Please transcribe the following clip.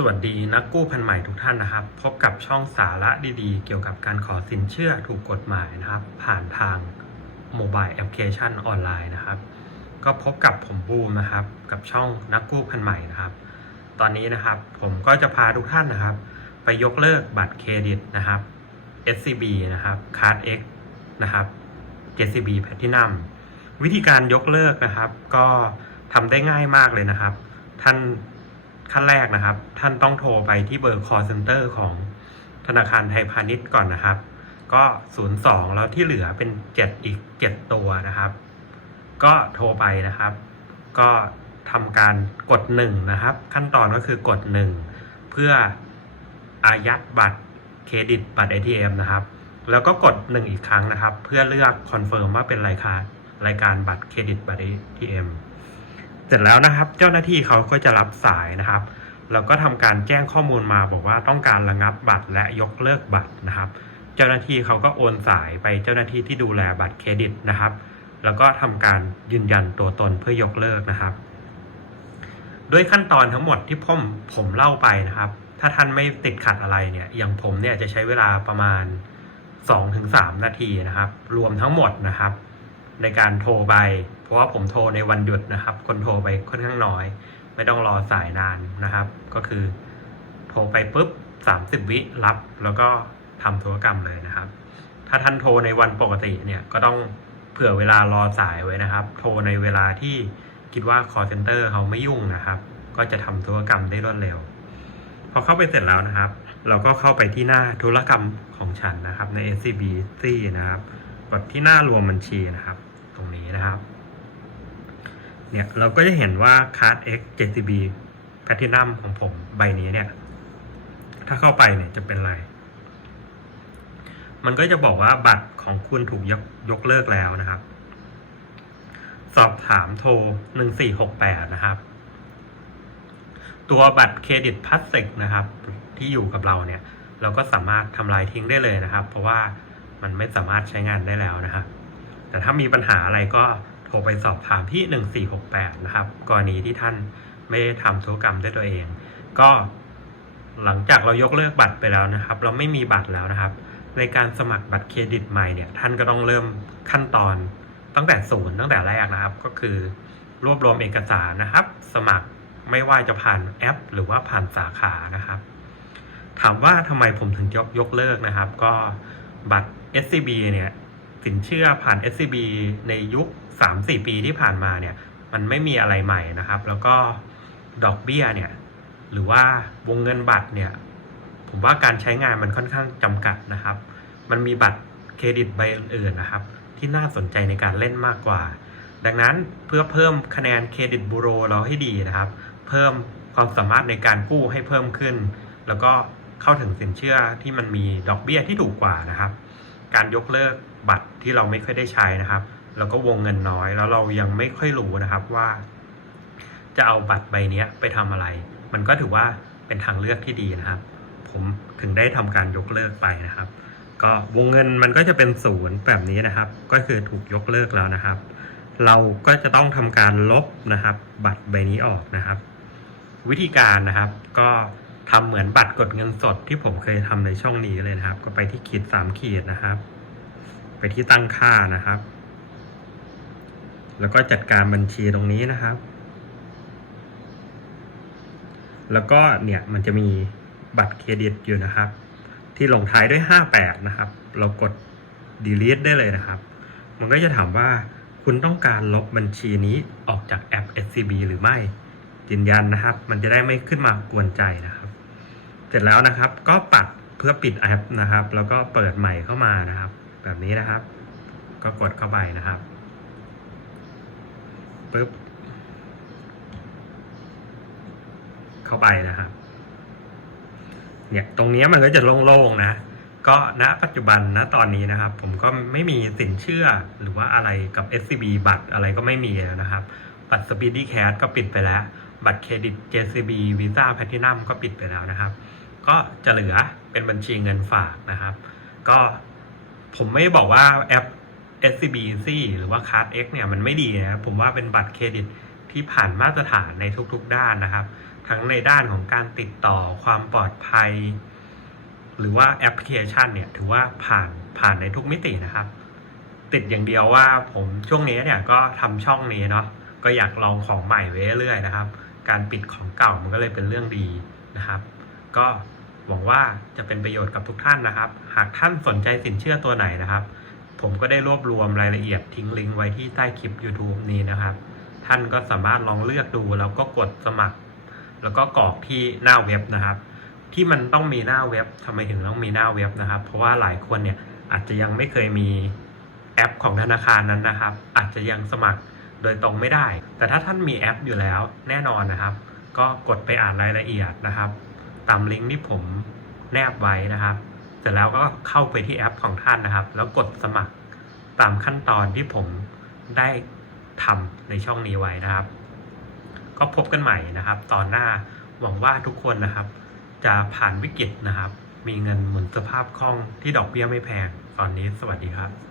สวัสดีนักกู้พันใหม่ทุกท่านนะครับ พบกับช่องสาระดีๆ เกี่ยวกับการขอสินเชื่อถูกกฎหมายนะครับ ผ่านทางโมบายแอปพลิเคชันออนไลน์นะครับ ก็พบกับผมบูมนะครับ กับช่องนักกู้พันใหม่นะครับ ตอนนี้นะครับผมก็จะพาทุกท่านนะครับ ไปยกเลิกบัตรเครดิตนะครับ SCB นะครับ Card X นะครับ JCB Platinum วิธีการยกเลิกนะครับ ก็ทำได้ง่ายมากเลยนะครับ ท่าน ขั้นแรกนะครับ ท่านต้องโทรไปที่เบอร์ call center ของธนาคารไทยพาณิชย์ก่อนนะครับ ก็ 02 แล้วที่เหลือเป็น 7 อีก 7 ตัวนะครับ ก็โทรไปนะครับ ก็ทำการกด 1 นะครับ ขั้นตอนก็คือกด 1 เพื่ออายัดบัตรเครดิตบัตร ATM นะครับ แล้วก็กด 1 อีกครั้งนะครับ เพื่อเลือกคอนเฟิร์มว่าเป็นรายการรายการบัตรเครดิตบัตร ATM เสร็จแล้วนะครับ เจ้าหน้าที่เขาก็จะรับสายนะครับ แล้วก็ทำการแจ้งข้อมูลมาบอกว่าต้องการระงับบัตรและยกเลิกบัตรนะครับ เจ้าหน้าที่เขาก็โอนสายไปเจ้าหน้าที่ที่ดูแลบัตรเครดิตนะครับ แล้วก็ทำการยืนยันตัวตนเพื่อยกเลิกนะครับ ด้วยขั้นตอนทั้งหมดที่ผมผมเล่าไปนะครับ ถ้าท่านไม่ติดขัดอะไรเนี่ย อย่างผมเนี่ยจะใช้เวลาประมาณ 2-3 นาทีนะครับ รวมทั้งหมดนะครับ ในการโทรไป เพราะว่าผมโทรในวันหยุดนะครับ คนโทรไปค่อนข้างน้อย ไม่ต้องรอสายนานนะครับ ก็คือ โทรไปปุ๊บ 30 วิรับ แล้วก็ทำธุรกรรมเลยนะครับ ถ้าท่านโทรในวันปกติเนี่ยก็ต้องเผื่อเวลารอสายไว้นะครับ โทรในเวลาที่คิดว่า call center เขาไม่ยุ่งนะครับ ก็จะทำธุรกรรมได้รวดเร็ว พอเข้าไปเสร็จแล้วนะครับ เราก็เข้าไปที่หน้าธุรกรรมของฉันนะครับใน SCB ซี่นะครับกดที่หน้ารวมบัญชีนะครับ ตรงนี้นะครับ เนี่ยเราก็จะเห็นว่า Card X JCB Platinum ของผมใบนี้เนี่ย ถ้าเข้าไปเนี่ยจะเป็นไร มันก็จะบอกว่าบัตรของคุณถูกยกยกเลิกแล้วนะครับ สอบถามโทร 1468 นะครับ ตัวบัตรเครดิตพลาสติกนะครับ ที่อยู่กับเราเนี่ย เราก็สามารถทำลายทิ้งได้เลยนะครับ เพราะว่ามันไม่สามารถใช้งานได้แล้วนะครับ แต่ถ้ามีปัญหาอะไรก็ โทรไปสอบถามที่ 1468 นะครับ กรณีที่ท่านไม่ได้ทำธุรกรรมด้วยตัวเอง ก็หลังจากเรายกเลิกบัตรไปแล้วนะครับ เราไม่มีบัตรแล้วนะครับ ในการสมัครบัตรเครดิตใหม่เนี่ย ท่านก็ต้องเริ่มขั้นตอนตั้งแต่ศูนย์ตั้งแต่แรกนะครับ ก็คือรวบรวมเอกสารนะครับ สมัครไม่ว่าจะผ่านแอป หรือว่าผ่านสาขานะครับ ถามว่าทำไมผมถึงยกยกเลิกนะครับ ก็บัตร SCB เนี่ย สินเชื่อผ่าน SCB ในยุค 3-4 ปีที่ผ่านมาเนี่ยมันไม่มีอะไรใหม่นะครับ แล้วก็ดอกเบี้ยเนี่ยหรือว่าวงเงินบัตรเนี่ยผมว่าการใช้งานมันค่อนข้างจำกัดนะครับ มันมีบัตรเครดิตใบอื่นนะครับ ที่น่าสนใจในการเล่นมากกว่า ดังนั้นเพื่อเพิ่มคะแนนเครดิตบูโรเราให้ดีนะครับ เพิ่มความสามารถในการกู้ให้เพิ่มขึ้น แล้วก็เข้าถึงสินเชื่อที่มันมีดอกเบี้ยที่ถูกกว่านะครับ การยกเลิกบัตรที่เราไม่ค่อยได้ใช้นะครับ แล้วก็วงเงินน้อย แล้วเรายังไม่ค่อยรู้นะครับว่า จะเอาบัตรใบนี้ไปทำอะไร มันก็ถือว่าเป็นทางเลือกที่ดีนะครับ ผมถึงได้ทำการยกเลิกไปนะครับ ก็วงเงินมันก็จะเป็นศูนย์แบบนี้นะครับ ก็คือถูกยกเลิกแล้วนะครับ เราก็จะต้องทำการลบนะครับ บัตรใบนี้ออกนะครับ วิธีการนะครับก็ทำเหมือนบัตรกดเงินสดที่ผมเคยทำในช่องนี้เลยนะครับ ก็ไปที่ขีดสามขีดนะครับ ไปที่ตั้งค่านะครับ แล้วก็จัดการบัญชีตรงนี้นะครับ แล้วก็เนี่ยมันจะมีบัตรเครดิตอยู่นะครับ ที่ลงท้ายด้วย 58 นะครับ เรากด delete ได้เลยนะครับ มันก็จะถามว่าคุณต้องการลบบัญชีนี้ออกจากแอป SCB หรือไม่ยืนยันนะครับ มันจะได้ไม่ขึ้นมากวนใจนะครับ เสร็จแล้วนะครับก็ปัดเพื่อปิดแอปนะครับ แล้วก็เปิดใหม่เข้ามานะครับ แบบนี้นะครับ ก็กดเข้าไปนะครับปึ๊บเข้าไปนะครับ เนี่ยตรงนี้มันก็จะโล่งๆนะ ก็ณปัจจุบันณตอนนี้นะครับ ผมก็ไม่มีสินเชื่อหรือว่าอะไรกับ SCB บัตรอะไรก็ไม่มีแล้วนะครับ บัตร Speedy Cash ก็ปิดไปแล้ว บัตรเครดิต JCB Visa Platinum ก็ปิดไปแล้วนะครับ ก็จะเหลือเป็นบัญชีเงินฝากนะครับ ก็ ผมไม่บอกว่าแอป SCB C หรือว่า Card X เนี่ยมันไม่ดีนะครับผมว่าเป็นบัตรเครดิตที่ผ่านมาตรฐานในทุกๆด้านนะครับ ทั้งในด้านของการติดต่อความปลอดภัย หรือว่าแอปพลิเคชันเนี่ยถือว่าผ่านผ่านในทุกมิตินะครับ ติดอย่างเดียวว่าผมช่วงนี้เนี่ยก็ทำช่องนี้เนาะก็อยากลองของใหม่ไว้เรื่อยๆนะครับ การปิดของเก่ามันก็เลยเป็นเรื่องดีนะครับ ก็ หวังว่าจะเป็นประโยชน์กับทุกท่านนะครับ หากท่านสนใจสินเชื่อตัวไหนนะครับ ผมก็ได้รวบรวมรายละเอียดทิ้งลิงก์ไว้ที่ใต้คลิป YouTube นี้นะครับ ท่านก็สามารถลองเลือกดูแล้วก็กดสมัคร แล้วก็กรอกที่หน้าเว็บนะครับ ที่มันต้องมีหน้าเว็บทำไมถึงต้องมีหน้าเว็บนะครับ เพราะว่าหลายคนเนี่ยอาจจะยังไม่เคยมีแอปของธนาคารนั้นนะครับ อาจจะยังสมัครโดยตรงไม่ได้ แต่ถ้าท่านมีแอปอยู่แล้วแน่นอนนะครับ ก็กดไปอ่านรายละเอียดนะครับ ตามลิงก์ที่ผมแนบไว้นะครับ เสร็จแล้วก็เข้าไปที่แอปของท่านนะครับ แล้วกดสมัครตามขั้นตอนที่ผมได้ทำในช่องนี้ไว้นะครับ ก็พบกันใหม่นะครับ ตอนหน้าหวังว่าทุกคนนะครับ จะผ่านวิกฤตนะครับ มีเงินหมุนสภาพคล่องที่ดอกเบี้ยไม่แพง ตอนนี้สวัสดีครับ